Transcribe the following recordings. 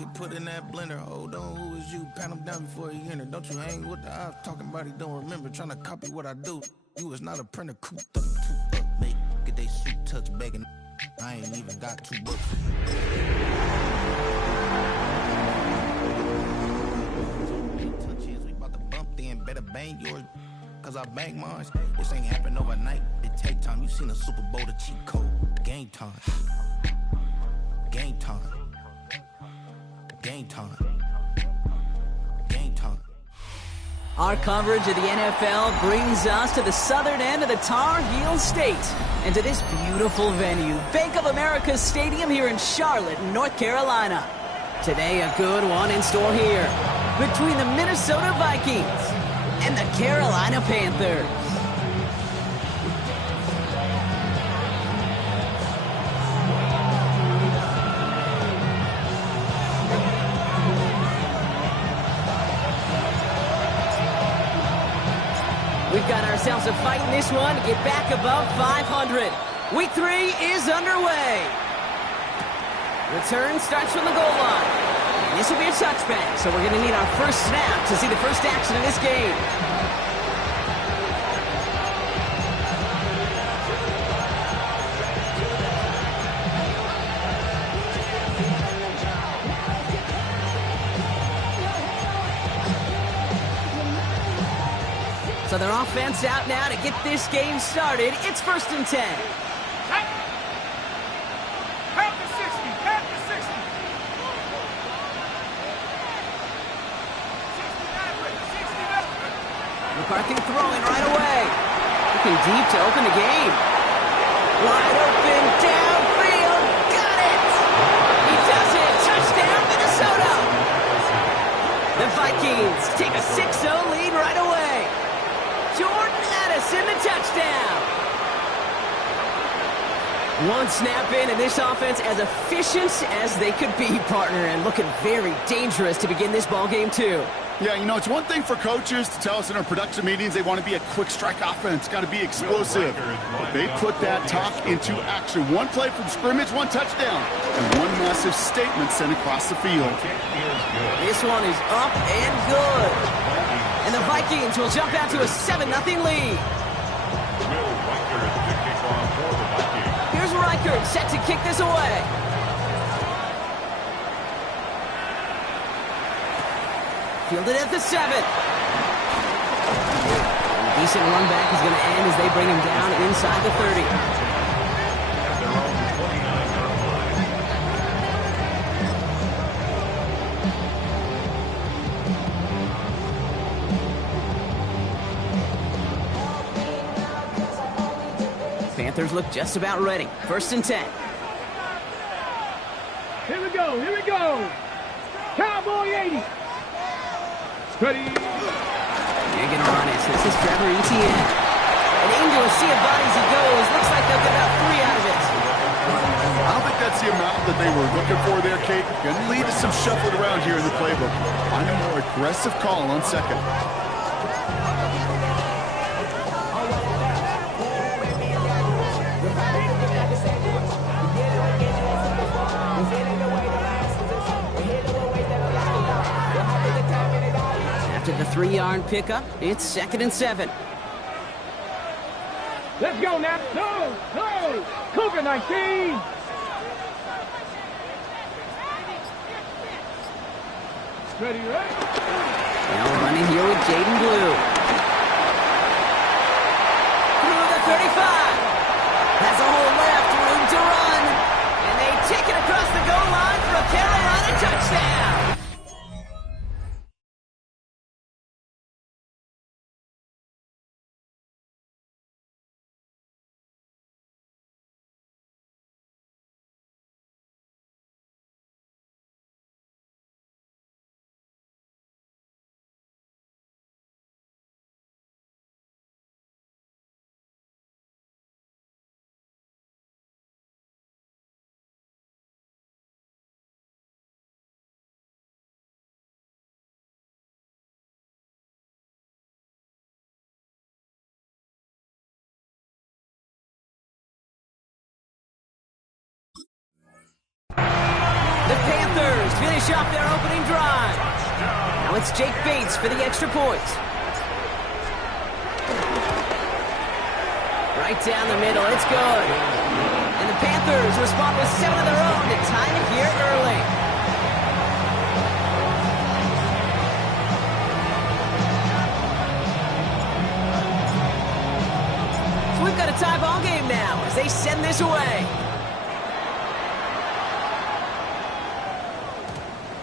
Get put in that blender. Hold on, who is you? Pat him down before he enter. Don't you hang with the ops talking about he don't remember. Trying to copy what I do. You is not a printer. Cooped up, toot up, make. Get they suit touch begging. I ain't even got $2. We about to bump then. Better bang yours. Cause I bang mine. This ain't happen overnight. It take time. You seen a Super Bowl, the cheat code. Game time. Game time. Game time. Game time. Our coverage of the NFL brings us to the southern end of the Tar Heel State and to this beautiful venue, Bank of America Stadium here in Charlotte, North Carolina. Today, a good one in store here between the Minnesota Vikings and the Carolina Panthers. We've got ourselves a fight in this one to get back above 500. Week 3 is underway. Return starts from the goal line. And this will be a touchback, so we're going to need our first snap to see the first action in this game. So their offense out now to get this game started. It's 1st and 10. Half to 60. Half to 60. 69. McCarthy throwing right away. Looking deep to open the game. Wide open, downfield. Got it! He does it! Touchdown, Minnesota! The Vikings take a 6-0 lead right away. Jordan Addison, the touchdown. One snap in, and this offense as efficient as they could be, partner, and looking very dangerous to begin this ball game too. Yeah, you know, it's one thing for coaches to tell us in our production meetings they want to be a quick strike offense, got to be explosive. But they put that talk into action. One play from scrimmage, one touchdown, and one massive statement sent across the field. This one is up and good. And the Vikings will jump out to a 7-0 lead. Here's Reichert set to kick this away. Fielded at the 7. A decent run back is going to end as they bring him down inside the 30. Panthers look just about ready. 1st and 10. Here we go. Here we go. Cowboy 80. Ready. They're going to run it. This is Trevor Etienne. And into a sea of bodies he goes. Looks like they'll get about 3 out of it. I don't think that's the amount that they were looking for there, Kate. Going to lead to some shuffling around here in the playbook. Find a more aggressive call on 2nd. After the 3-yard pickup, it's 2nd and 7. Let's go now. No. Cougar 19. Ready. Now running here with Jaden Blue. Through the 35. Has a hole left, room to run. And they take it across the goal line for a Carolina touchdown. The Panthers finish off their opening drive. Now it's Jake Bates for the extra point. Right down the middle, it's good. And the Panthers respond with 7 of their own to tie it here early. So we've got a tie ball game now as they send this away.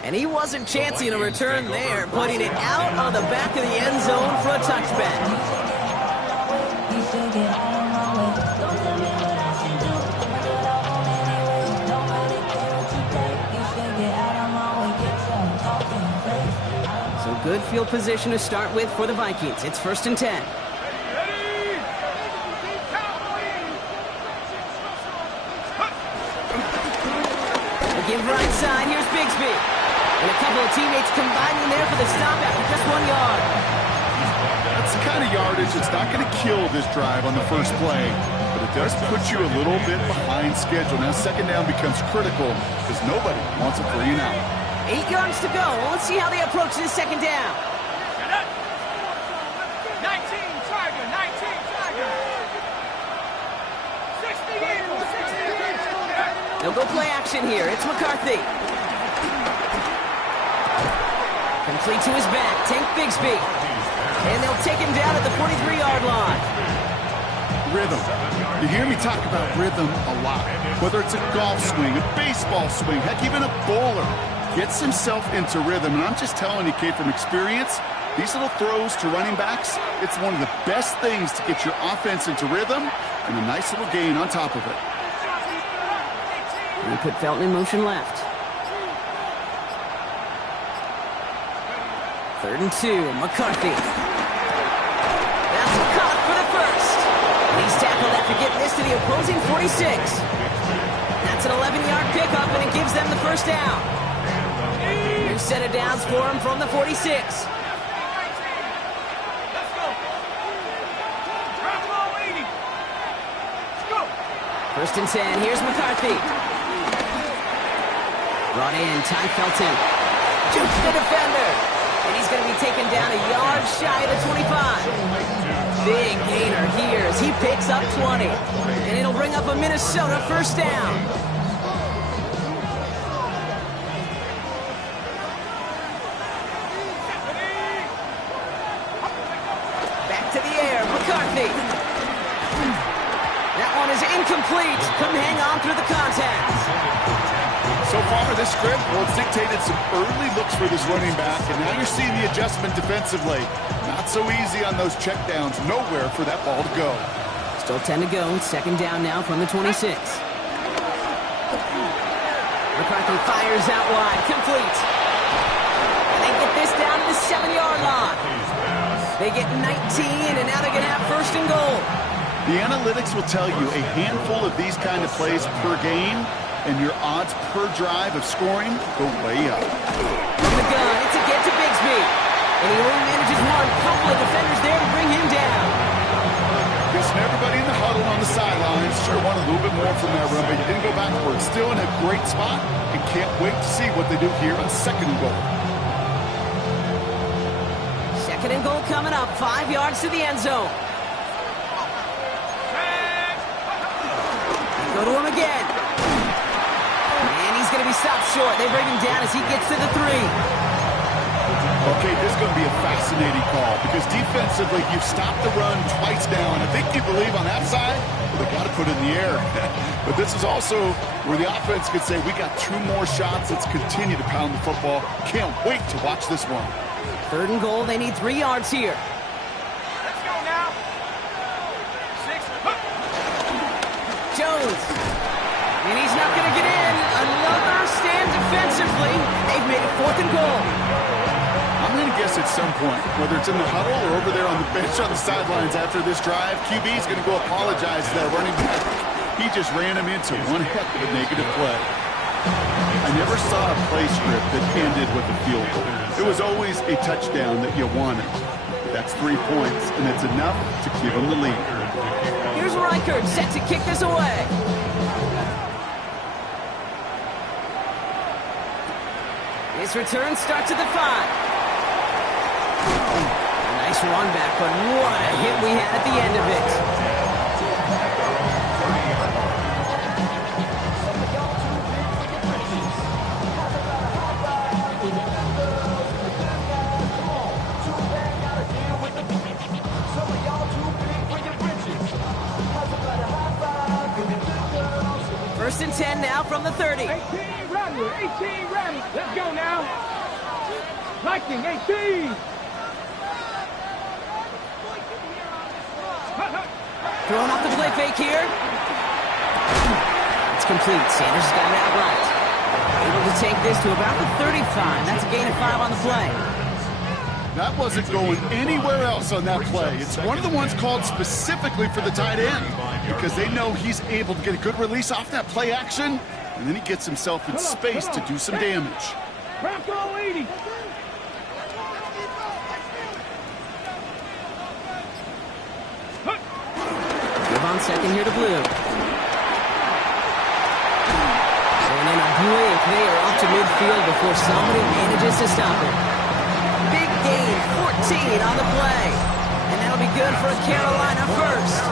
And he wasn't chancing a return there, putting it out on the back of the end zone for a touchback. So good field position to start with for the Vikings. It's 1st and 10. Give right side, here's Bigsby. And a couple of teammates combining there for the stop after just 1 yard. That's the kind of yardage that's not going to kill this drive on the first play, but it does put you a little bit behind schedule. Now second down becomes critical because nobody wants a 3 and out. 8 yards to go. Well, let's see how they approach this second down. 19 Tiger. 68. They'll go play action here. It's McCarthy. Complete to his back. Tank Bigsby. And they'll take him down at the 43-yard line. Rhythm. You hear me talk about rhythm a lot. Whether it's a golf swing, a baseball swing, heck, even a bowler gets himself into rhythm. And I'm just telling you, kid, from experience, these little throws to running backs, it's one of the best things to get your offense into rhythm and a nice little gain on top of it. And he put Felton in motion left. 3rd and 2, McCarthy. That's caught for the first. And he's tackled after getting this to the opposing 46. That's an 11-yard pickup, and it gives them the first down. New set of downs for him from the 46. First and 10, here's McCarthy. Brought in, Ty Felton. Jukes the defender. And he's going to be taken down a yard shy of the 25. Big gainer here as he picks up 20. And it'll bring up a Minnesota first down. Back to the air, McCarthy. That one is incomplete. Couldn't hang on through the contact. So far, this script, well, it's dictated some early looks for this running back, and now you're seeing the adjustment defensively. Not so easy on those checkdowns. Nowhere for that ball to go. Still 10 to go. Second down now from the 26. McCarthy fires out wide. Complete. And they get this down to the 7-yard line. They get 19, and now they're going to have 1st and goal. The analytics will tell you a handful of these kind of plays per game, and your odds per drive of scoring go way up. From the gun, it's a get to Bigsby. And he only manages one. Couple of defenders there to bring him down. Guessing everybody in the huddle on the sidelines sure want a little bit more from that run, but he didn't go backwards. Still in a great spot, and can't wait to see what they do here on 2nd and goal. 2nd and goal coming up. 5 yards to the end zone. Go to him again. And he's going to be stopped short. They bring him down as he gets to the 3. Okay, this is going to be a fascinating call because defensively, you've stopped the run twice now, and I think you believe on that side, well, they got to put it in the air. But this is also where the offense could say, we got 2 more shots. Let's continue to pound the football. Can't wait to watch this one. 3rd and goal. They need 3 yards here. Let's go now. 6. Jones. And he's not going to get in. Another stand defensively. They've made it 4th and goal. I'm going to guess at some point, whether it's in the huddle or over there on the bench on the sidelines after this drive, QB is going to go apologize to that running back. He just ran him into one heck of a negative play. I never saw a play script that ended with a field goal. It was always a touchdown that you wanted. That's 3 points, and it's enough to give them the lead. Here's Reichert set to kick this away. His return starts at the 5. Nice run back, but what a hit we had at the end of it. First and 10 now from the 30. 18 Rattler, 18 Rattler. Let's go now. Viking, 18. Throwing off the play fake here. It's complete. Sanders has got it outright. Able to take this to about the 35. That's a gain of 5 on the play. That wasn't going anywhere else on that play. It's one of the ones called specifically for the tight end because they know he's able to get a good release off that play action, and then he gets himself in space to do some damage. Bronco 80. Give on second here to Blue. And in a blink, they are up to midfield before somebody manages to stop it. Big gain, 14 on the play. And that'll be good for a Carolina first.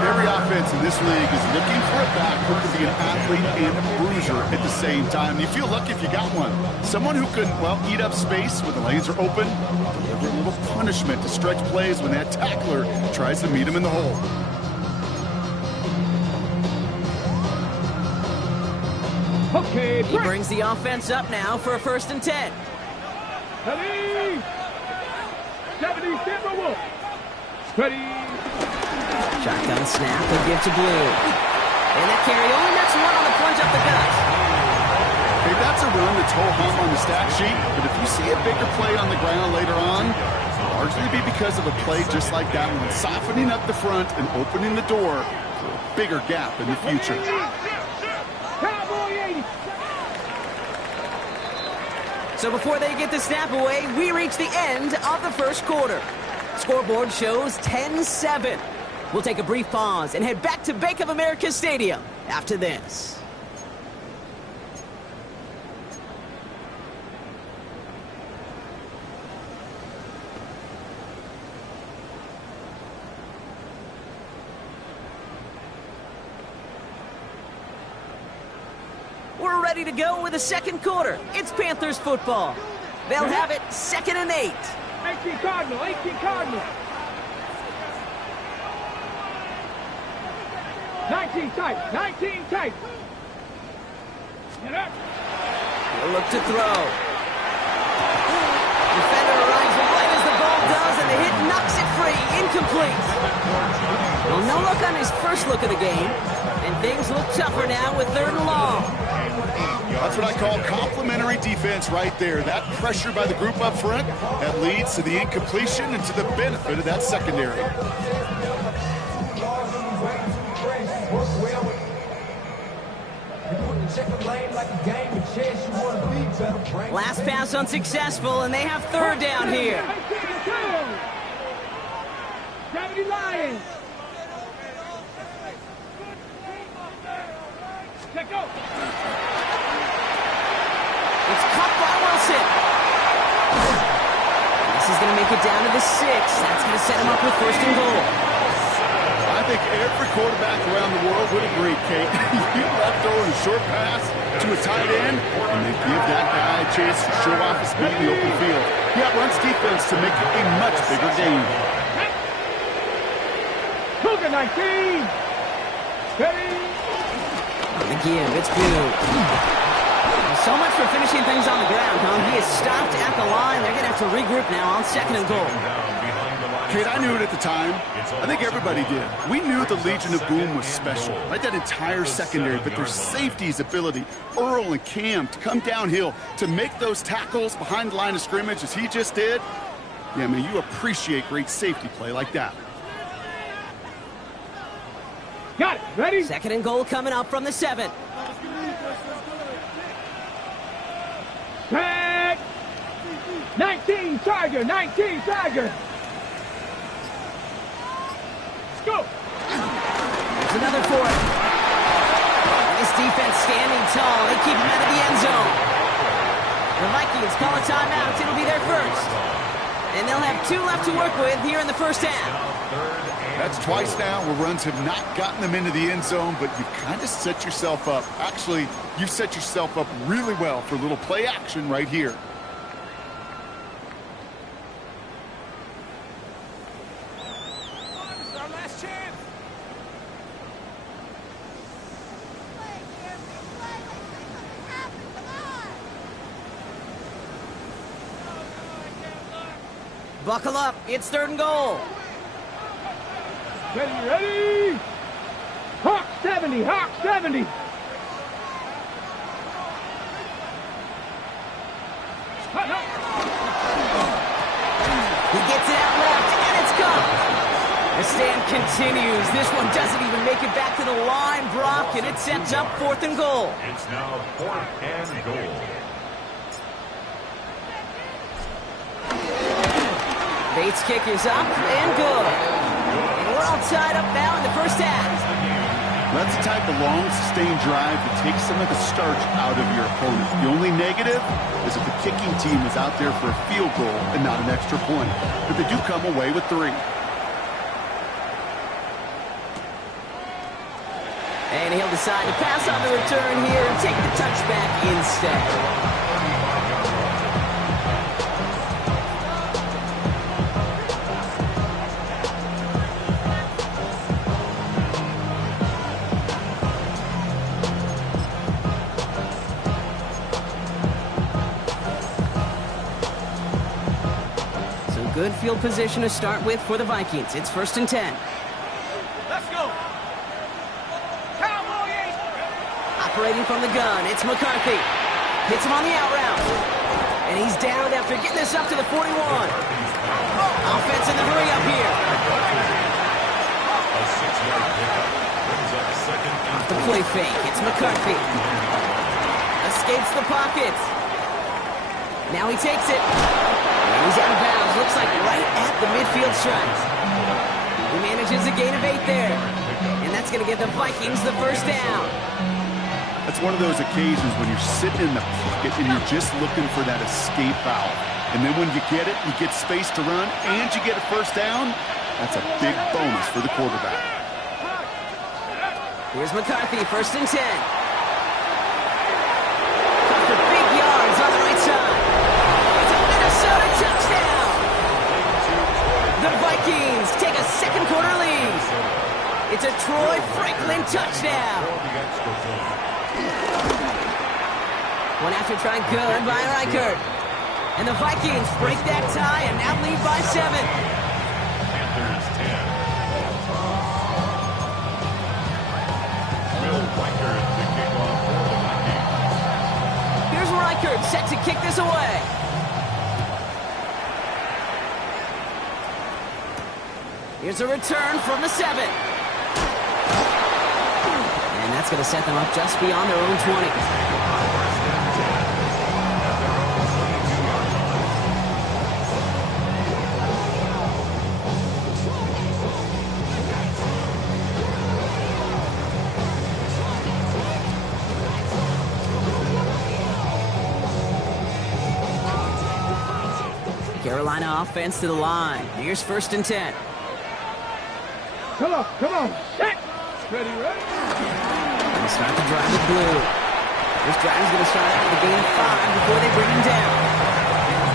Every offense in this league is looking for a back who can be an athlete and a bruiser at the same time. You feel lucky if you got one. Someone who can, well, eat up space when the lanes are open, deliver a little punishment to stretch plays when that tackler tries to meet him in the hole. Okay, He brings the offense up now for a first and 10. 70 Timberwolf. Ready. Shotgun snap, he'll give to Blue. And that carry only nets one on the plunge up the gut. Hey, that's a run that's ho-hum on the stat sheet, but if you see a bigger play on the ground later on, it'll largely be because of a play just like that one, softening up the front and opening the door for a bigger gap in the future. Cowboy 80. So before they get the snap away, we reach the end of the first quarter. Scoreboard shows 10-7. We'll take a brief pause and head back to Bank of America Stadium after this. We're ready to go with the second quarter. It's Panthers football. They'll have it 2nd and 8. 18 Cardinal, 18 Cardinal. 19 tight, 19 tight. Get up. He'll look to throw. Defender arrives right as the ball does, and the hit knocks it free. Incomplete. Well, no look on his first look of the game, and things look tougher now with 3rd and long. That's what I call complementary defense right there. That pressure by the group up front, that leads to the incompletion and to the benefit of that secondary. Last pass unsuccessful, and they have 3rd down here. 70 Lions. Check out. It's caught by Wilson. This is going to make it down to the 6. That's going to set him up with 1st and goal. I think every quarterback around the world would agree, Kate. You love throwing a short pass to a tight end, and they give that guy a chance to show off his speed in the open field. He outruns defense to make it a much bigger game. Cougar 19. Steady. On the give, it's Blue. So much for finishing things on the ground, huh? He is stopped at the line. They're going to have to regroup now on 2nd and goal. Kate, I knew it at the time. I think everybody did. We knew the Legion of Boom was special, right? That entire secondary, but their safety's ability, Earl and Cam, to come downhill, to make those tackles behind the line of scrimmage as he just did. Yeah, man, you appreciate great safety play like that. Got it. Ready? 2nd and goal coming up from the 7. Tag. 19 Tiger, 19 Tiger. Go. There's another 4th. This defense standing tall. They keep him out of the end zone. The Vikings call a timeout. It'll be their first. And they'll have 2 left to work with here in the first half. That's twice now where runs have not gotten them into the end zone, but you've kind of set yourself up. Actually, you've set yourself up really well for a little play action right here. Buckle up. It's 3rd and goal. Ready? Hawk 70, Hawk 70. He gets it out left, and it's gone. The stand continues. This one doesn't even make it back to the line, Brock, and it sets up 4th and goal. It's now 4th and goal. Bates' kick is up and good. And we're all tied up now in the first half. That's the type of long, sustained drive that takes some of the starch out of your opponent. The only negative is if the kicking team is out there for a field goal and not an extra point. But they do come away with 3. And he'll decide to pass on the return here and take the touchback instead. Good field position to start with for the Vikings. It's 1st and 10. Let's go. Cowboy 8. Operating from the gun, it's McCarthy. Hits him on the out route. And he's down after getting this up to the 41. Offense in the hurry up here. A 6-yard pickup brings up 2nd and Off the play fake, it's McCarthy. Escapes the pocket. Now he takes it. And he's out of bounds. Looks like right at the midfield stripe. He manages a gain of 8 there. And that's going to give the Vikings the first down. That's one of those occasions when you're sitting in the pocket and you're just looking for that escape valve. And then when you get it, you get space to run, and you get a first down. That's a big bonus for the quarterback. Here's McCarthy, 1st and 10. For big yards on the right side. It's a Minnesota touchdown. The Vikings take a second quarter lead. It's a Troy Franklin touchdown. One after try good by Reichert. And the Vikings break that tie and now lead by 7. Panthers 10. Will Reichert to kick off for the Vikings. Here's Reichert set to kick this away. Here's a return from the 7. And that's going to set them up just beyond their own 20. Carolina offense to the line. Here's 1st and 10. Come on. Set. Ready. They start to drive with blue. This drive is going to start out with a gain of 5 before they bring him down.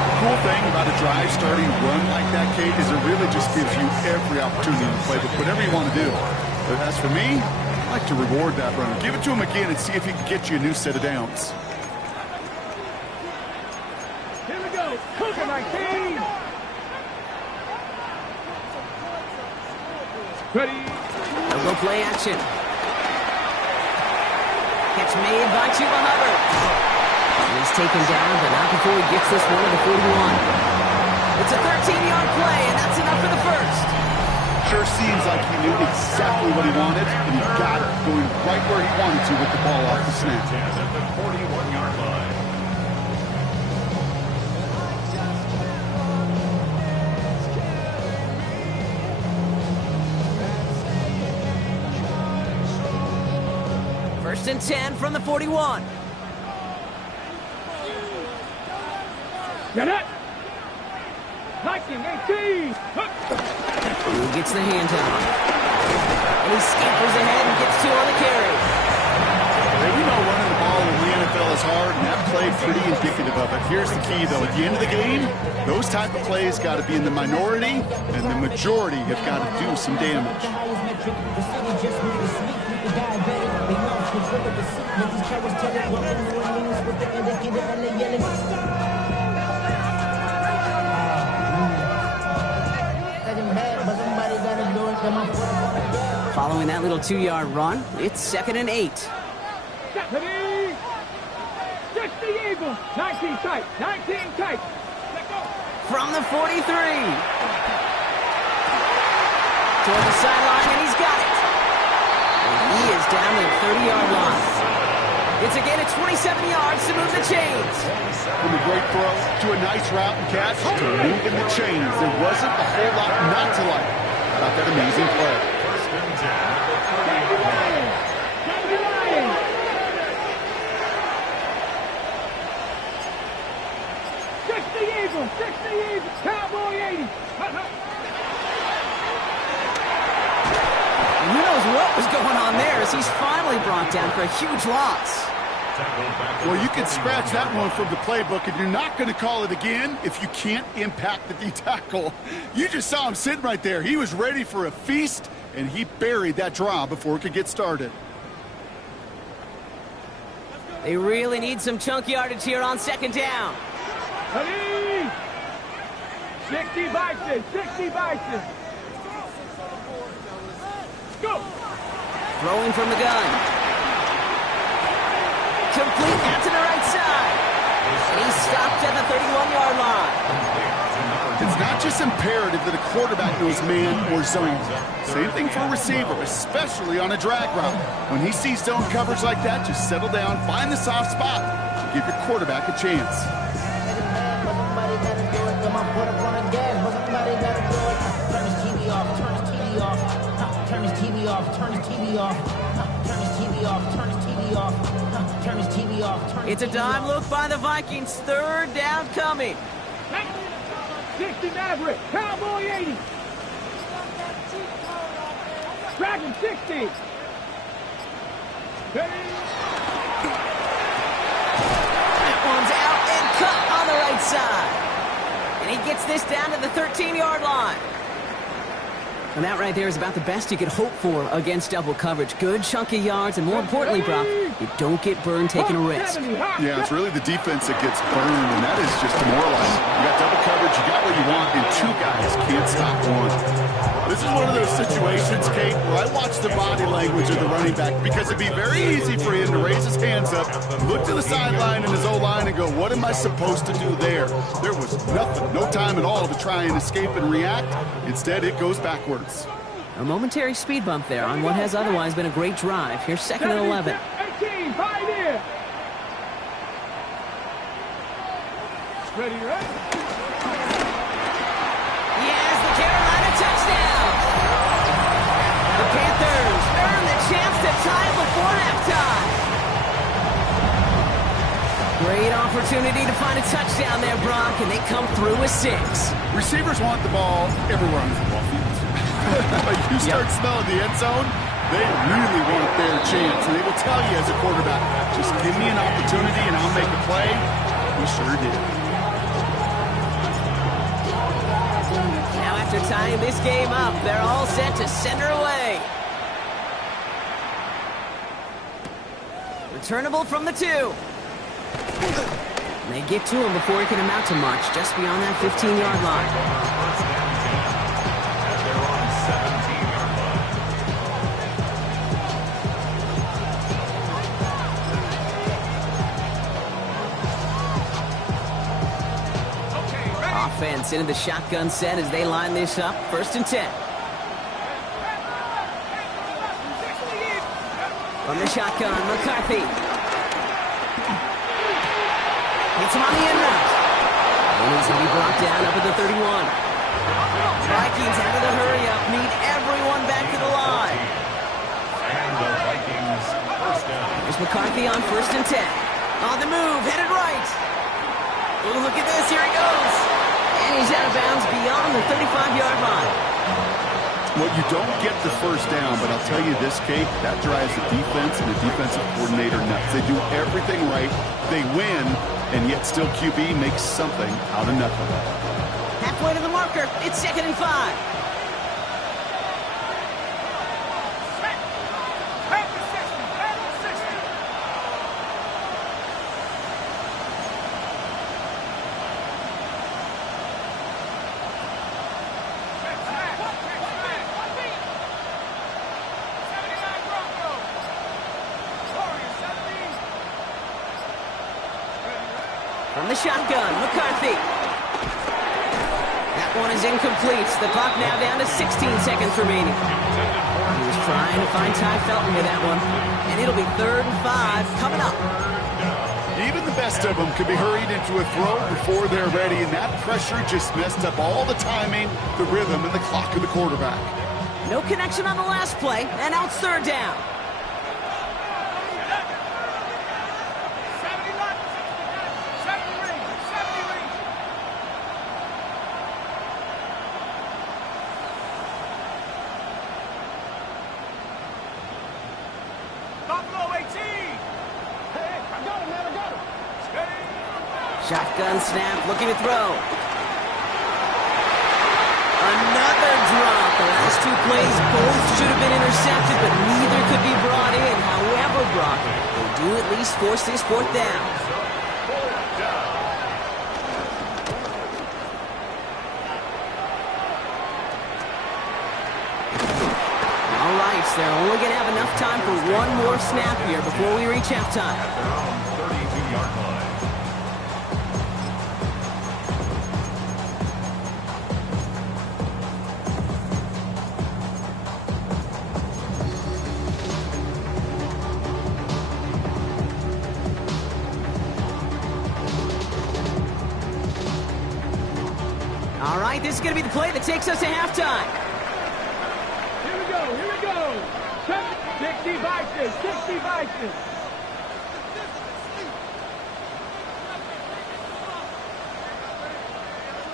The cool thing about a drive starting run like that, Kate, is it really just gives you every opportunity to play with whatever you want to do. But as for me, I like to reward that runner. Give it to him again and see if he can get you a new set of downs. Here we go. Cooking 19. Ready. They'll go play action. Catch made by Chuba Hubbard. He's taken down, but not before he gets this one to the 41. It's a 13-yard play, and that's enough for the first. Sure seems like he knew exactly what he wanted, and he got it, going right where he wanted to with the ball off the snap. At the 41-yard line. First and 10 from the 41. Get it. Viking 18. He gets the handoff. And he scampers ahead and gets two on the carry. We know running the ball in the NFL is hard, and that play pretty indicative of it. Here's the key, though. At the end of the game, those type of plays got to be in the minority, and the majority have got to do some damage. Following that little 2-yard run, it's 2nd and 8. Stephanie! 60 Eagles! 19 tight! 19 tight! From the 43. Toward the sideline, and he's got it. And he is down to the 30-yard line. It's again at 27 yards to move the chains. From a great throw to a nice route and catch to moving the chains. There wasn't a whole lot not to like about that amazing play. First and 10. Cowboy 80. Who knows what was going on there as he's finally brought down for a huge loss. Well, you can scratch that one from the playbook, and you're not going to call it again if you can't impact the D-tackle. You just saw him sitting right there. He was ready for a feast, and he buried that draw before it could get started. They really need some chunk yardage here on 2nd down. 60 Bison, 60 Bison. Go! Throwing from the gun. Complete out to the right side. And he's stopped at the 31-yard line. It's not just imperative that a quarterback knows man or zone. Same thing for a receiver, especially on a drag route. When he sees zone coverage like that, just settle down, find the soft spot, and give your quarterback a chance. It's a dime look by the Vikings. 3rd down coming. 60 Maverick, Cowboy 80. Dragon 60. That one's out and cut on the right side. And he gets this down to the 13-yard line. And that right there is about the best you could hope for against double coverage. Good chunky yards, and more importantly, Brock, you don't get burned taking a risk. Yeah, it's really the defense that gets burned, and that is just demoralizing. You got double coverage, you got what you want, and 2 guys can't stop one. This is one of those situations, Kate, where I watch the body language of the running back, because it'd be very easy for him to raise his hands up, look to the sideline in his O-line and go, what am I supposed to do there? There was nothing, no time at all to try and escape and react. Instead, it goes backwards. A momentary speed bump there on what has otherwise been a great drive. Here's 2nd and 11. 18, Pioneer. Ready, right? Yes, the Carolina touchdown. The Panthers earn the chance to tie it before halftime. Great opportunity to find a touchdown there, Brock, and they come through with 6. Receivers want the ball everywhere on the football field. Like you start smelling the end zone, they really want their chance. And they will tell you as a quarterback, just give me an opportunity and I'll make a play. He sure did. Now after tying this game up, they're all set to send her away. Returnable from the 2. And they get to him before he can amount to much, just beyond that 15-yard line. Offense into the shotgun set as they line this up. 1st and 10. From the shotgun, McCarthy. Hits him on the end route. And he's going to be brought down up at the 31. Vikings out of the hurry-up need everyone back to the line. And the Vikings first down. There's McCarthy on 1st and 10. On the move, headed right. Oh, look at this. Here he goes. And he's out of bounds beyond the 35-yard line. Well, you don't get the first down, but I'll tell you this, Kate, that drives the defense and the defensive coordinator nuts. They do everything right. They win, and yet still QB makes something out of nothing. Halfway to the marker. It's 2nd and 5. From the shotgun, McCarthy. That one is incomplete. The clock now down to 16 seconds remaining. He was trying to find Ty Felton with that one. And it'll be 3rd and 5 coming up. Even the best of them could be hurried into a throw before they're ready, and that pressure just messed up all the timing, the rhythm, and the clock of the quarterback. No connection on the last play, and now it's 3rd down. Shotgun snap, looking to throw. Another drop. The last 2 plays both should have been intercepted, but neither could be brought in. However, Brock, they do at least force this 4th down. All right, so they're only going to have enough time for one more snap here before we reach halftime. They're on 32-yard line. All right, this is going to be the play that takes us to halftime. Here we go, here we go. 60 Vikings, 60 Vikings.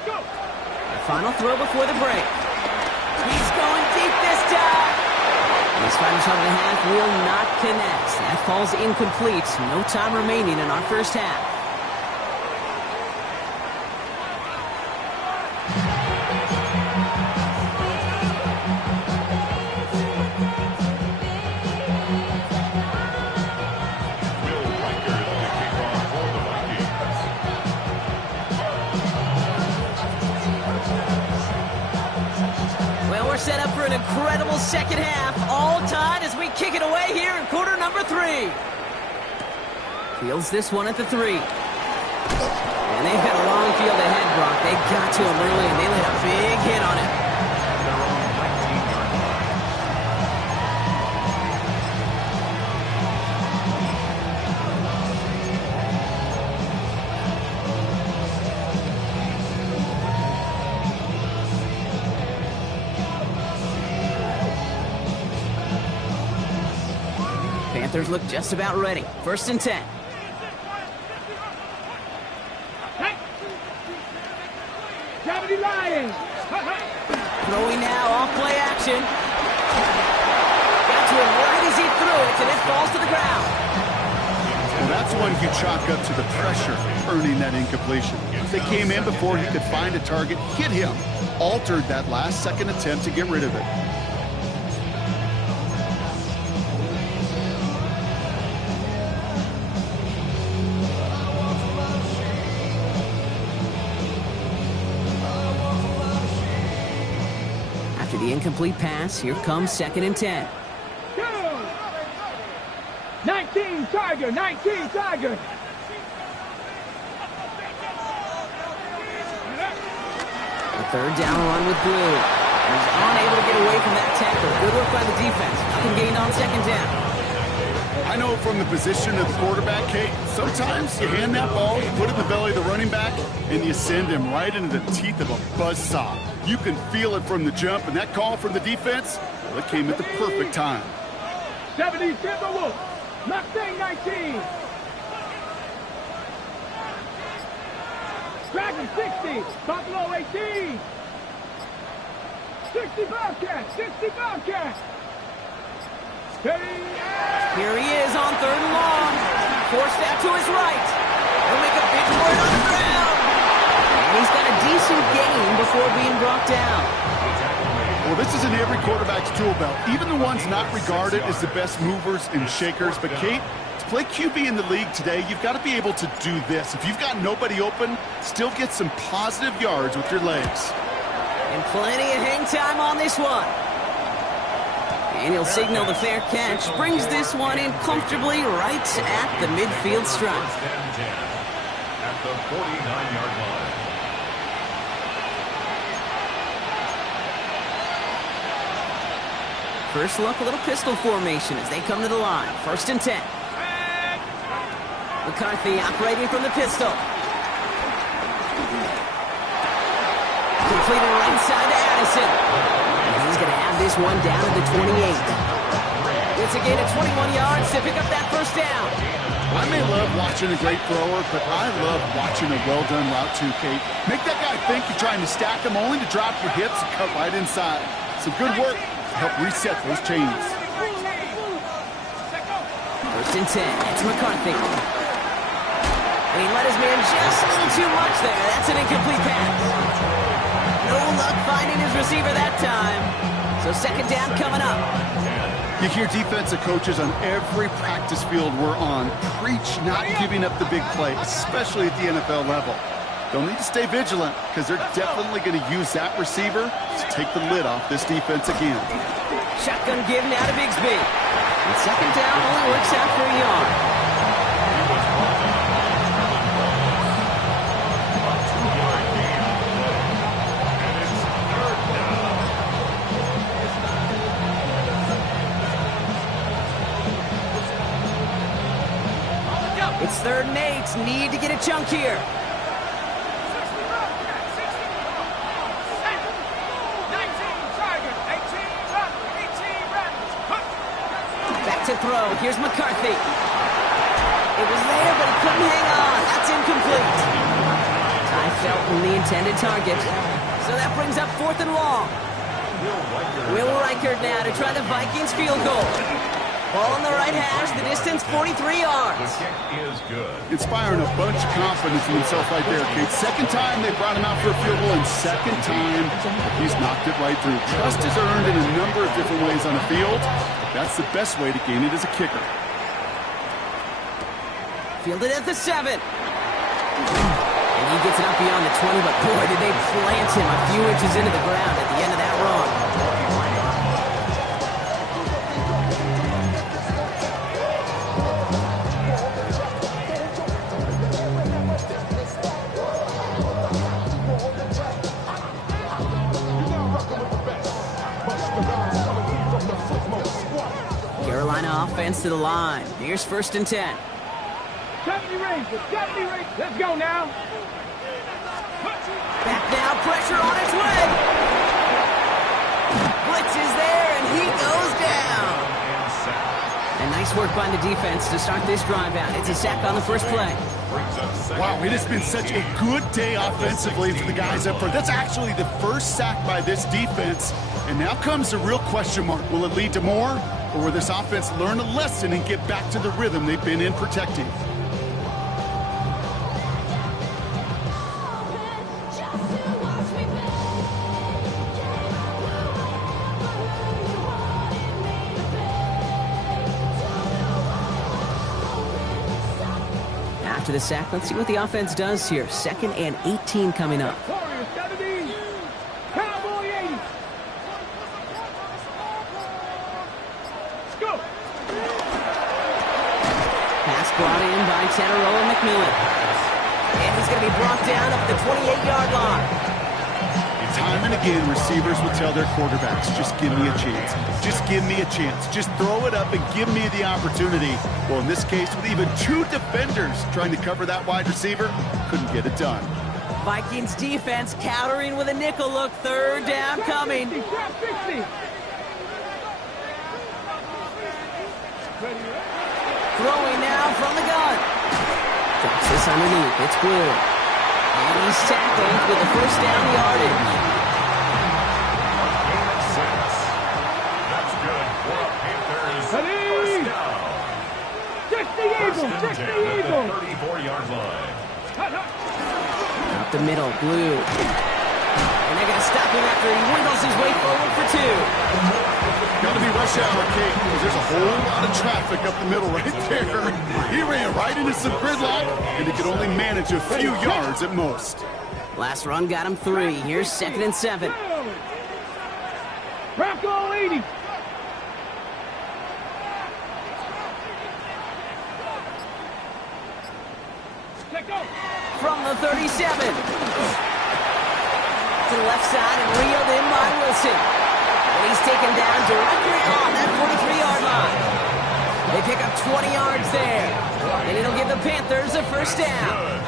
Go. The final throw before the break. He's going deep this time. This final shot of the half will not connect. That falls incomplete. No time remaining in our first half. Set up for an incredible second half, all tied as we kick it away here in quarter number 3. Fields this one at the 3. And they've got a long field ahead, Brock. They got to him early, and they laid a big hit on him. They're on 19-yard line. Panthers look just about ready. 1st and 10. Lions. Throwing now, off play action. Got to him right as he threw it, and it falls to the ground. Well, that's one you chalk up to the pressure, earning that incompletion. They came in before he could find a target, hit him, altered that last-second attempt to get rid of it. After the incomplete pass, here comes 2nd and 10. Go. 19 Tiger, 19 Tiger. The 3rd down run with Blue. He's unable to get away from that tackle. Good work by the defense. Nothing gained on 2nd down. I know from the position of the quarterback, Kate, sometimes you hand that ball, you put it in the belly of the running back, and you send him right into the teeth of a buzzsaw. You can feel it from the jump, and that call from the defense, well, it came at the perfect time. 70 Timberwolves, Mustang 19. Dragon 60. Buffalo 18. 60 Bobcat. 60 Bobcat. Steady. Here he is on 3rd and long. Forced out to his right. He'll make a big play on the ground. And he's got a decent gain before being brought down. Well, this is in every quarterback's tool belt, even the ones not regarded as the best movers and shakers. But, Kate, to play QB in the league today, you've got to be able to do this. If you've got nobody open, still get some positive yards with your legs. And plenty of hang time on this one. And he'll signal the fair catch. Brings this one in comfortably right at the midfield stripe. At the 49-yard line. First look, a little pistol formation as they come to the line. 1st and 10. McCarthy operating from the pistol. Completed right side to Addison. And he's going to have this one down at the 28. It's a gain of 21 yards to pick up that 1st down. I may love watching a great thrower, but I love watching a well-done route too, Kate. Make that guy think you're trying to stack him only to drop your hips and cut right inside. Some good work to help reset those chains. 1st and 10. It's McCarthy. And he let his man just a little too much there. That's an incomplete pass. No luck finding his receiver that time. So 2nd down coming up. You hear defensive coaches on every practice field we're on preach not giving up the big play, especially at the NFL level. They'll need to stay vigilant because they're definitely going to use that receiver to take the lid off this defense again. Shotgun give now to Bigsby. And 2nd down only works out for a yard. It's 3rd and 8. Need to get a chunk here. Back to throw. Here's McCarthy. It was there, but he couldn't hang on. That's incomplete. Ty Felton, the intended target. So that brings up 4th and long. Will Reichert now to try the Vikings field goal. Ball on the right hash, the distance 43 yards. The kick is good. Inspiring a bunch of confidence in himself right there, Kate. 2nd time they brought him out for a field goal, and 2nd time he's knocked it right through. Trust is earned in a number of different ways on the field. That's the best way to gain it as a kicker. Fielded at the 7. And he gets it up beyond the 20, but boy, did they plant him a few inches into the ground at the end of that run. Carolina offense to the line. Here's 1st and 10. 70 Rangers. 70 Rangers. Let's go now. Back now, pressure on its way. Blitz is there, and he goes down. And nice work by the defense to start this drive out. It's a sack on the 1st play. Wow, it has been such a good day offensively for the guys up front. That's actually the 1st sack by this defense. And now comes the real question mark. Will it lead to more? Or will this offense learn a lesson and get back to the rhythm they've been in protecting? After the sack, let's see what the offense does here. 2nd and 18 coming up. Warriors 70. Cowboy 80. Let's go. Pass brought in by Teneroa McMillan. And he's going to be brought down up the 28-yard line. Time and again, receivers will tell their quarterbacks, just give me a chance. Just give me a chance. Just throw it up and give me the opportunity. Well, in this case, with even 2 defenders trying to cover that wide receiver, couldn't get it done. Vikings defense countering with a nickel look. 3rd down coming. 60. Throwing now from the gun. Drops this underneath. It's Blue. And he's tackled with the first down yardage. Gain of 6. That's good for Panthers. First down. Just the Eagles! Just the Eagles! 34-yard line. Up the middle, Blue. And they're going to stop him after he wiggles his way forward for 2. Got to be rush hour, Kate, because there's a whole lot of traffic up the middle right there. He ran right into some gridlock, and he could only manage a few yards at most. Last run got him 3. Here's 2nd and 7. Bronco 80! From the 37. To the left side and reeled in by Wilson. And he's taken down directly on that 43-yard line. They pick up 20 yards there. And it'll give the Panthers a first down.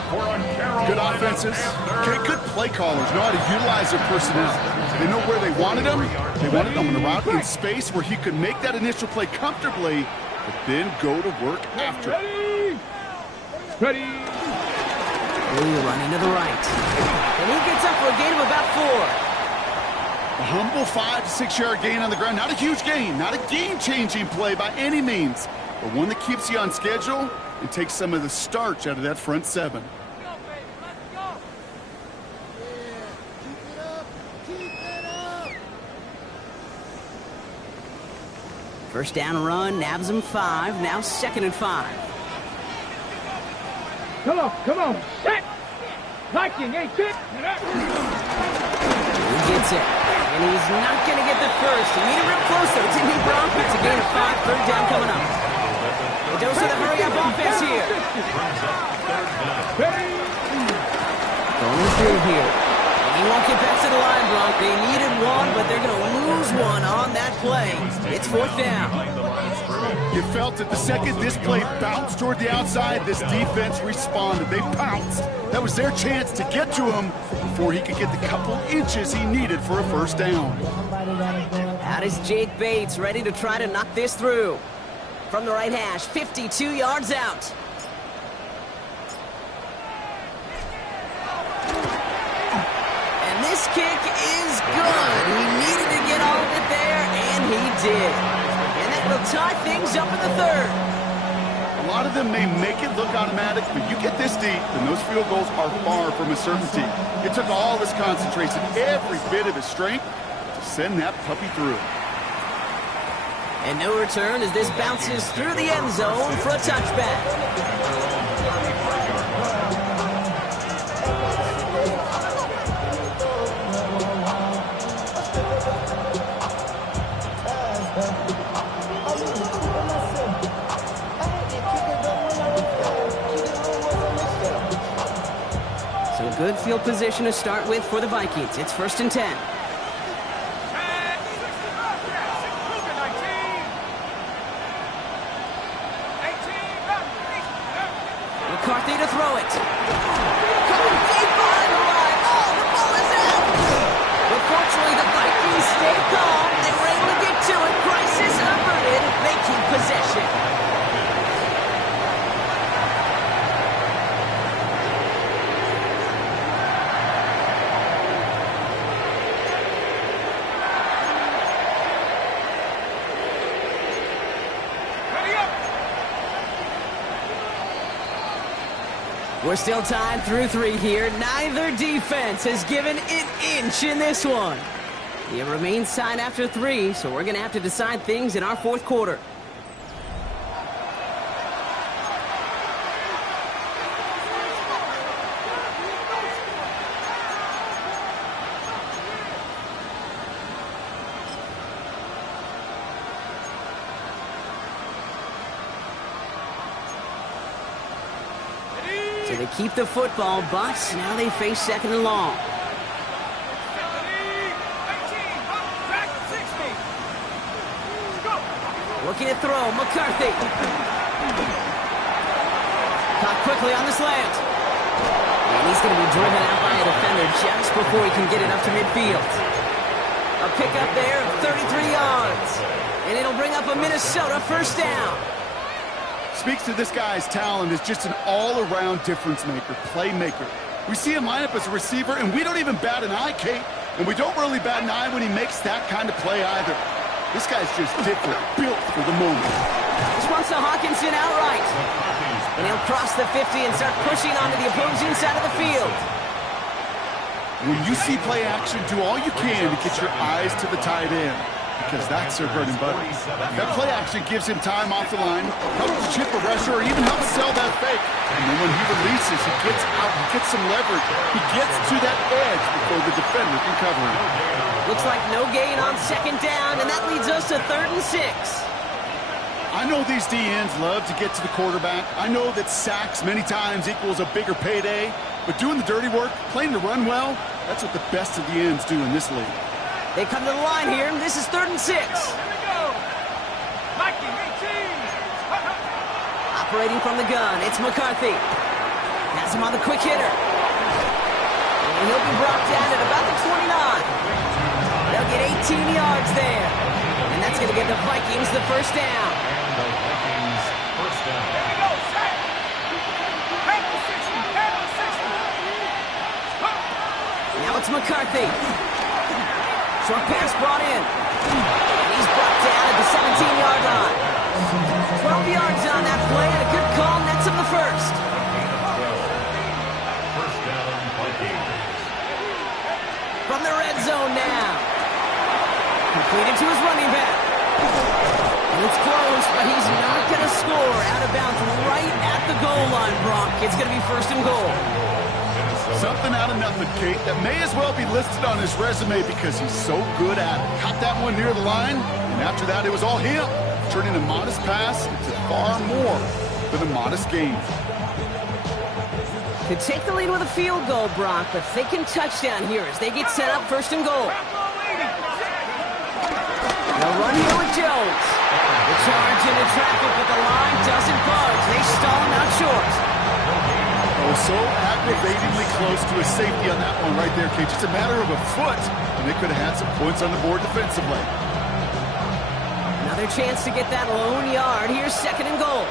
Good offenses. Okay, good play callers know how to utilize their personnel. They know where they wanted him. They wanted him on the route in space where he could make that initial play comfortably, but then go to work after. Ready! Blue running to the right. And he gets up for a gain of about 4. A humble 5 to 6 yard gain on the ground. Not a huge gain, not a game-changing play by any means, but one that keeps you on schedule and takes some of the starch out of that front 7. First down run, nabs him 5. Now 2nd and 5. Come on, set! Viking, ain't it? He gets it. And he's not going to get the first. He needed real close, though. Didn't he, Bronk? It's a gain of 5. Third down coming up. The dose of the hurry-up offense here. Going through here. And he won't get back to the line, Bronk. They needed one, but they're going to lose one on that play. It's 4th down. You felt it the second this play bounced toward the outside, this defense responded. They pounced. That was their chance to get to him before he could get the couple inches he needed for a first down. Out is Jake Bates, ready to try to knock this through. From the right hash, 52 yards out. And this kick is good. He needed to get all of it there, and he did. And that will tie things up in the 3rd. A lot of them may make it look automatic, but you get this deep, and those field goals are far from a certainty. It took all his concentration, every bit of his strength, to send that puppy through. And no return as this bounces through the end zone for a touchback. So good field position to start with for the Vikings. It's 1st and 10. McCarthy to throw it. Going deep on the line. Oh, the ball is out. But fortunately, the Vikings stay calm. They were able to get to it. Crisis averted. They keep possession. We're still tied through 3 here. Neither defense has given an inch in this one. It remains tied after 3, so we're going to have to decide things in our 4th quarter. So they keep the football, but now they face 2nd and long. Looking to throw, McCarthy. Caught quickly on the slant. And he's going to be driven out by a defender just before he can get it up to midfield. A pickup there of 33 yards. And it'll bring up a Minnesota first down. Speaks to this guy's talent as just an all-around difference maker, playmaker. We see him line up as a receiver, and we don't even bat an eye, Kate. And we don't really bat an eye when he makes that kind of play either. This guy's just different, built for the moment. This one's to Hawkinson outright. And he'll cross the 50 and start pushing onto the opposing side of the field. When you see play action, do all you can to get your eyes to the tight end, because that's their bread and butter. That play action gives him time off the line, helps chip a rusher, or even helps sell that fake. And then when he releases, he gets out, he gets some leverage. He gets to that edge before the defender can cover him. Looks like no gain on second down, and that leads us to 3rd and 6. I know these DNs love to get to the quarterback. I know that sacks many times equals a bigger payday, but doing the dirty work, playing to run well, that's what the best of the ends do in this league. They come to the line here, and this is 3rd and 6. Here we go. Mikey, 18. Operating from the gun, it's McCarthy. Has him on the quick hitter. And he'll be brought down at about the 29. They'll get 18 yards there. And that's going to give the Vikings the first down. And the Vikings first down. Here we go. Set. Head to 60. Head to 60. Now it's McCarthy. Short pass brought in. And he's brought down at the 17-yard line. 12 yards on that play, and a good call nets him the first. First down, Vikings. From the red zone now. Completed to his running back. And it's close, but he's not going to score. Out of bounds right at the goal line, Brock. It's going to be 1st and goal. Something out of nothing, Kate, that may as well be listed on his resume because he's so good at it. Caught that one near the line, and after that, it was all him. Turning a modest pass into far more than a modest gain. Could take the lead with a field goal, Brock, but thinking touchdown here as they get set up 1st and goal. They'll run here with Jones. The charge into traffic, but the line doesn't budge. They stall him out short. Oh, so aggravatingly close to a safety on that one right there, Kate. Just a matter of a foot, and they could have had some points on the board defensively. Another chance to get that lone yard. Here's 2nd and goal.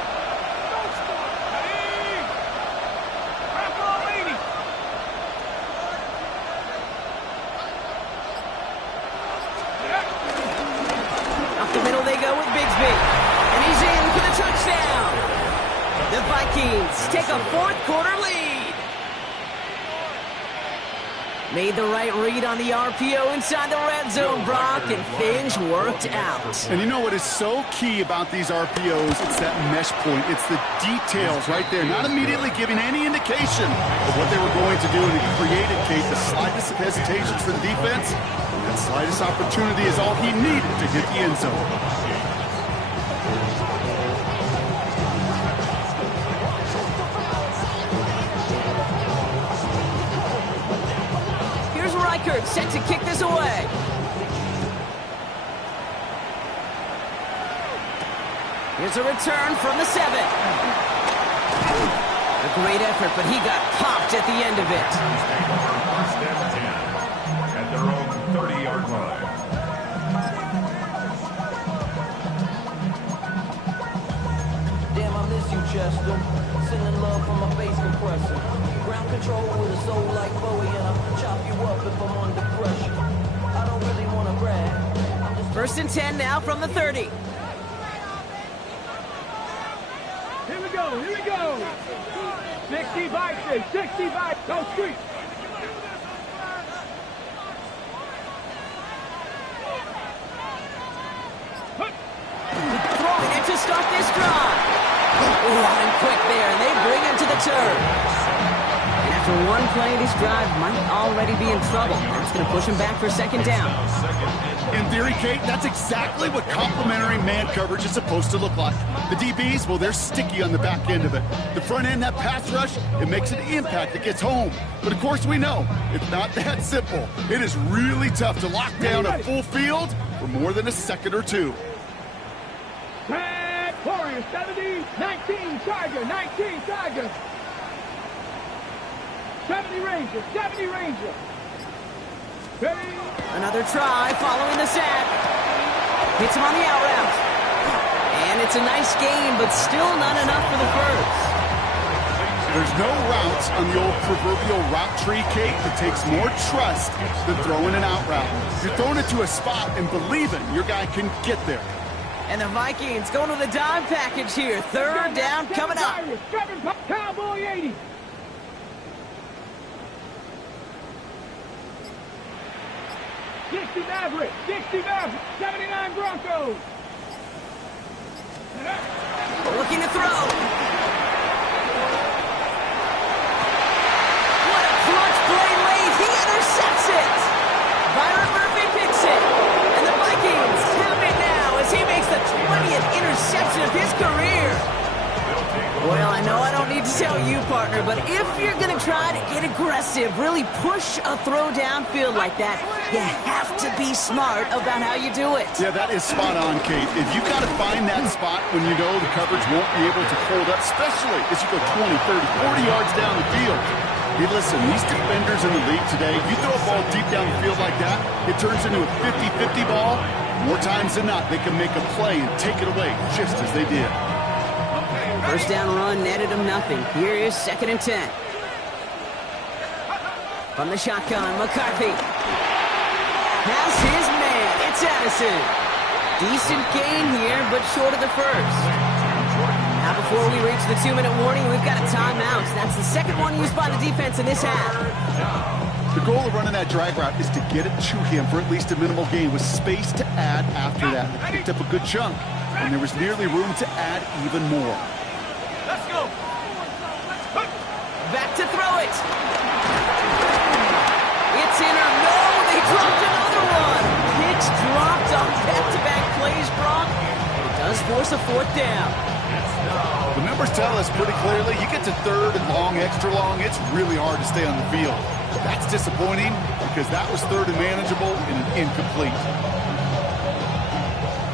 Up the middle they go with Bigsby. And he's in for the touchdown. The Vikings take a 4th quarter lead. Made the right read on the RPO inside the red zone, Brock, and things worked out. And you know what is so key about these RPOs? It's that mesh point. It's the details right there, not immediately giving any indication of what they were going to do, and it created, Kate, the slightest of hesitations for the defense. And that slightest opportunity is all he needed to hit the end zone. Reichert set to kick this away. Here's a return from the 7. A great effort, but he got popped at the end of it. First and 10 at their own 30-yard line. Damn, I miss you, Chester. Sending love from my bass compressor. Ground control with a soul like Bowie, and I'll chop you up if I'm under pressure. I don't really want to brag. I'm just 1st and 10 now from the 30. Here we go. Here we go. 60 Vikings. 60 Vikings. Go street. Throwing it to start this drive. Running quick there, and they bring him to the turf. And after one play, this drive might already be in trouble. That's going to push him back for 2nd down. In theory, Kate, that's exactly what complementary man coverage is supposed to look like. The DBs, well, they're sticky on the back end of it. The front end, that pass rush, it makes an impact. It gets home. But of course we know, it's not that simple. It is really tough to lock down a full field for more than a second or two. Red Warriors, 70, 19 Tiger, 19 Tiger. 70 Ranger, 70 Ranger. Ready? Another try following the sack. Hits him on the out route. And it's a nice gain, but still not enough for the first. There's no routes on the old proverbial route tree, Kate, that takes more trust than throwing an out route. You're throwing it to a spot and believing your guy can get there. And the Vikings going to the dime package here. Third down coming up. Cowboy 80. Maverick, 60 Maverick, 79 Broncos. Looking to throw. What a clutch play late. He intercepts it. Byron Murphy picks it. And the Vikings have it now as he makes the 20th interception of his career. Well, I know I don't need to tell you, partner, but if you're going to try to get aggressive, really push a throw downfield like that, you have to be smart about how you do it. Yeah, that is spot on, Kate. If you got to find that spot when you know the coverage won't be able to hold up, especially as you go 20, 30, 40 yards down the field. Hey, listen, these defenders in the league today, you throw a ball deep down the field like that, it turns into a 50-50 ball. More times than not, they can make a play and take it away just as they did. First down run netted him nothing. Here is 2nd and 10. From the shotgun, McCarthy has his man. It's Addison. Decent gain here, but short of the first. Now before we reach the 2-minute warning, we've got a timeout. That's the second one used by the defense in this half. The goal of running that drag route is to get it to him for at least a minimal gain with space to add after that. They picked up a good chunk, and there was nearly room to add even more. Let's go. Back to throw it. It's in or no. They dropped another one. Pitch dropped on back-to-back plays, Brock. It does force a 4th down. The numbers tell us pretty clearly, you get to 3rd and long, extra long, it's really hard to stay on the field. That's disappointing because that was 3rd and manageable and incomplete.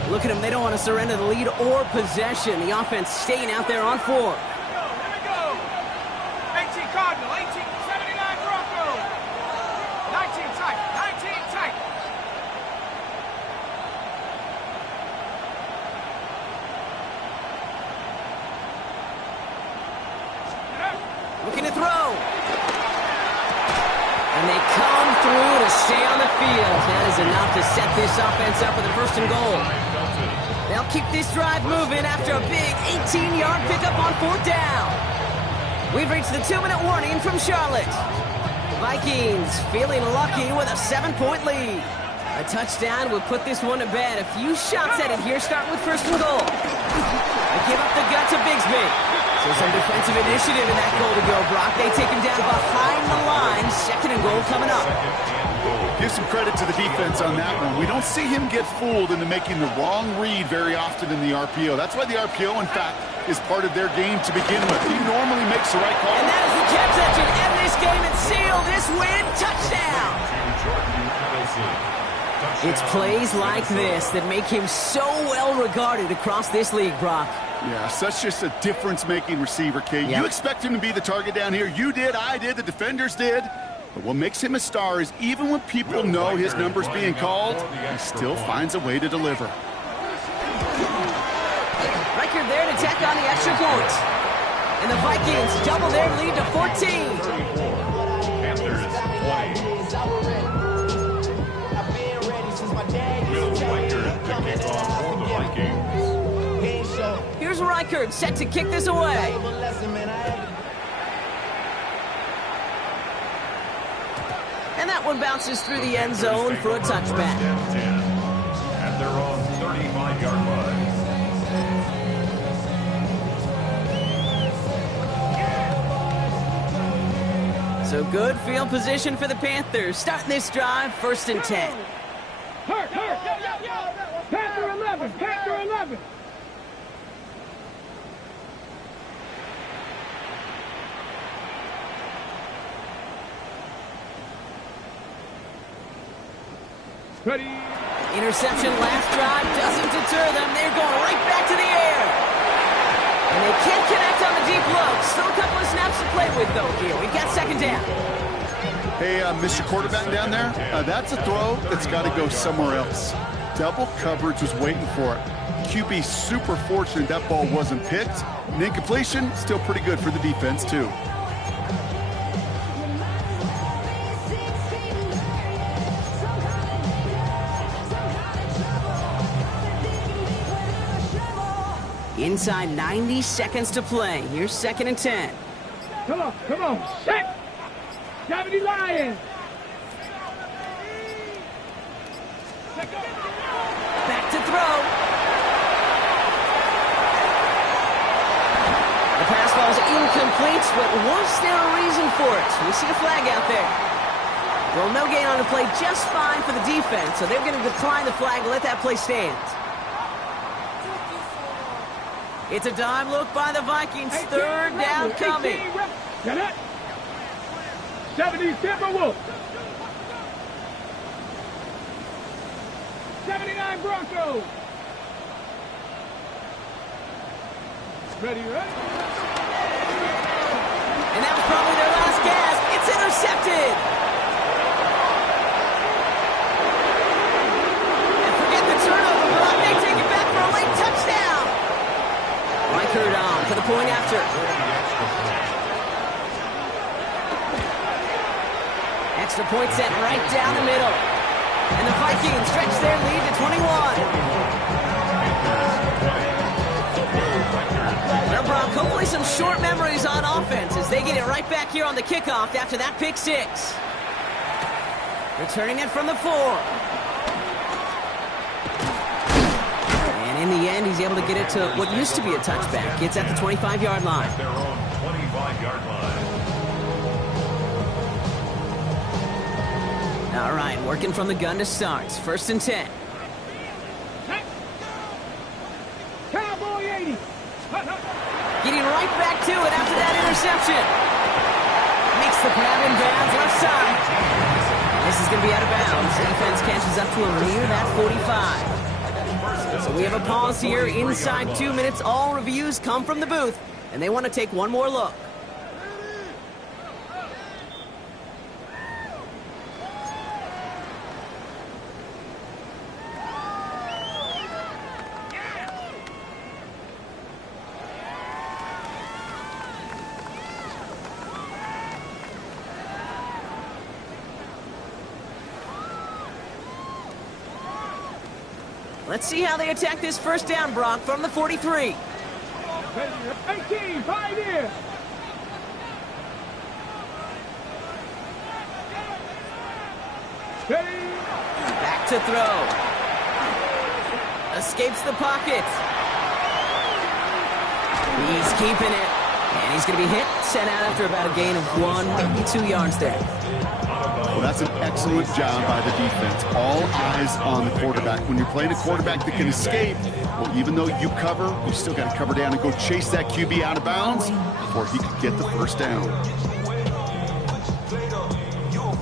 Look at them. They don't want to surrender the lead or possession. The offense staying out there on 4. Here we go. 18 Cardinal, 18, 79 Broncos. 19 tight, 19 tight. Looking to throw. And they come through to stay on the field. That is enough to set this offense up with a 1st and goal. They'll keep this drive moving after a big 18-yard pickup on 4th down. We've reached the 2-minute warning from Charlotte. Vikings feeling lucky with a 7-point lead. A touchdown would put this one to bed. A few shots at it here, starting with 1st and goal. They give up the gut to Bigsby. So some defensive initiative in that goal to go, Brock. They take him down behind the line. 2nd and goal coming up. Give some credit to the defense on that one. We don't see him get fooled into making the wrong read very often in the RPO. That's why the RPO, in fact, is part of their game to begin with. He normally makes the right call. And that is the catch that should end this game and seal this win. Touchdown! It's plays like this that make him so well regarded across this league, Brock. Yeah, such just a difference-making receiver, Kate. Yep. You expect him to be the target down here. You did, I did, the defenders did. But what makes him a star is even when people know his number's being called, he still finds a way to deliver. Riker there to tack on the extra point. And the Vikings double their lead to 14. Panthers 20. Will Riker to kick off for the Vikings. Here's Riker set to kick this away. And that one bounces through the end zone for a touchback. At their own 35-yard line. So good field position for the Panthers. Starting this drive, 1st and 10. Hurt. Panther 11, Panther 11. Ready. Interception last drive doesn't deter them. They're going right back to the air. And they can't connect on the deep low. Still a couple of snaps to play with, though, here. We've got 2nd down. Hey, Mr. Quarterback down there, that's a throw that's got to go somewhere else. Double coverage was waiting for it. QB super fortunate that ball wasn't picked. And incompletion, still pretty good for the defense, too. Inside 90 seconds to play. Here's 2nd and 10. Come on, set! 70 Lions! Back to throw. The pass ball is incomplete, but was there a reason for it? We see a flag out there. Well, no gain on the play, just fine for the defense, so they're going to decline the flag and let that play stand. It's a dime look by the Vikings. 3rd down coming. 70 Timberwolves. 79 Broncos. Ready? And that was probably their last gasp. It's intercepted. And forget the turnover, but they take it back for a late touchdown. Reichert on for the point after. Extra point set right down the middle. And the Vikings stretch their lead to 21. Well, Brock, hopefully some short memories on offense as they get it right back here on the kickoff after that pick 6. Returning it from the 4. And in the end, he's able to get it to what used to be a touchback. It's at the 25-yard line. Their own 25-yard line. All right, working from the gun to start. 1st and 10. Cowboy 80. Getting right back to it after that interception. Makes the grab in bounds left side. This is going to be out of bounds. Defense catches up to him near that 45. So we have a pause here inside 2 minutes. All reviews come from the booth, and they want to take one more look. Let's see how they attack this 1st down, Brock, from the 43. 18, pioneer. Back to throw. Escapes the pocket. He's keeping it. And he's going to be hit, sent out after about a gain of 2 yards there. Well, that's an excellent job by the defense. All eyes on the quarterback. When you're playing a quarterback that can escape, well, even though you cover, you still got to cover down and go chase that QB out of bounds before he could get the 1st down.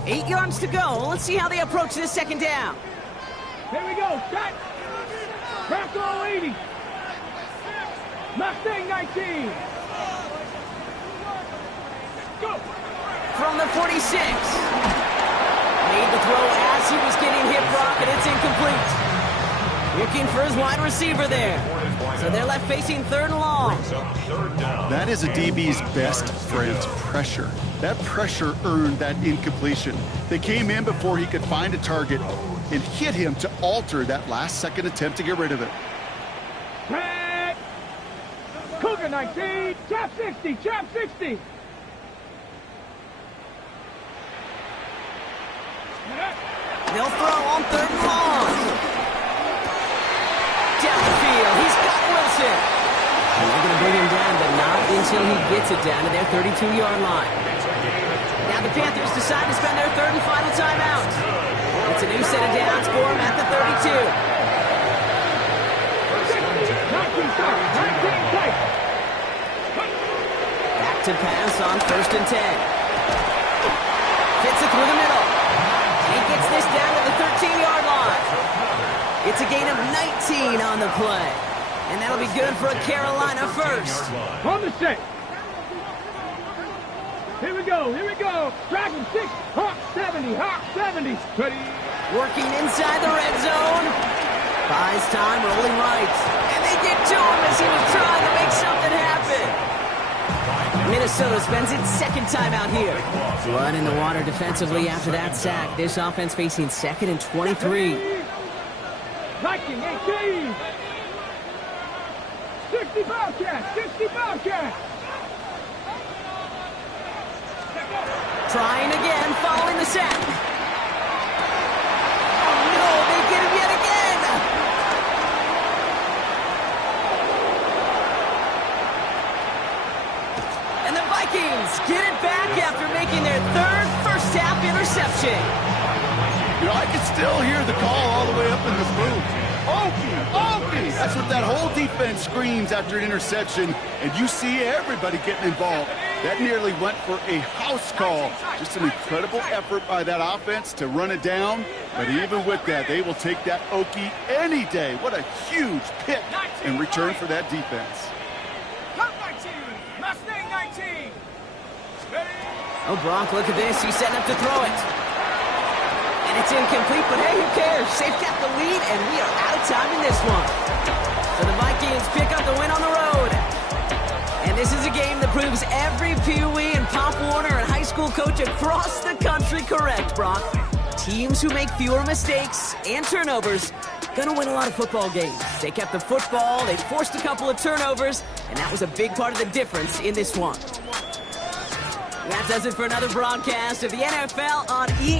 8 yards to go. Let's see how they approach this 2nd down. Here we go. Shot. Bronco 80. Mustang 19. Go. From the 46. Made the throw as he was getting hit, Brock, and it's incomplete. Looking for his wide receiver there. So they're left facing 3rd and long. That is a DB's best friend, pressure. That pressure earned that incompletion. They came in before he could find a target and hit him to alter that last-second attempt to get rid of it. Cougar 19, chop 60, chop 60. They'll throw on 3rd and long. Down the field, he's got Wilson. And they're going to bring him down, but not until he gets it down to their 32-yard line. Now the Panthers decide to spend their 3rd and final timeout. It's a new set of downs for him at the 32. Back to pass on 1st and 10. Fits it through the middle. He gets this down to the 13-yard line. It's a gain of 19 on the play. And that'll be good for a Carolina 1st. On the set. Here we go, here we go. Dragon 6, Hawk 70, Hawk 70. Ready. Working inside the red zone. Buys time, rolling right. And they get to him as he was trying to make something happen. Minnesota spends its 2nd timeout here. Blood in the water defensively after that sack. This offense facing 2nd and 23. Viking 18. 60. 60 Bobcats! 60 Bobcats! Trying again, following the sack. Oh no, they get him yet again! And the Vikings get it back after making their third first-half interception. You know, I can still hear the call all the way up in the booth. Okie, Okie! That's what that whole defense screams after an interception, and you see everybody getting involved. That nearly went for a house call. Just an incredible effort by that offense to run it down, but even with that, they will take that Okie any day. What a huge pick in return for that defense. Come 19! Mustang 19! Ready? Oh, Bronk, look at this. He's setting up to throw it. And it's incomplete, but hey, who cares? They've got the lead, and we are out of time in this one. So the Vikings pick up the win on the road. And this is a game that proves every Pee Wee and Pop Warner and high school coach across the country correct, Brock. Teams who make fewer mistakes and turnovers gonna win a lot of football games. They kept the football, they forced a couple of turnovers, and that was a big part of the difference in this one. That does it for another broadcast of the NFL on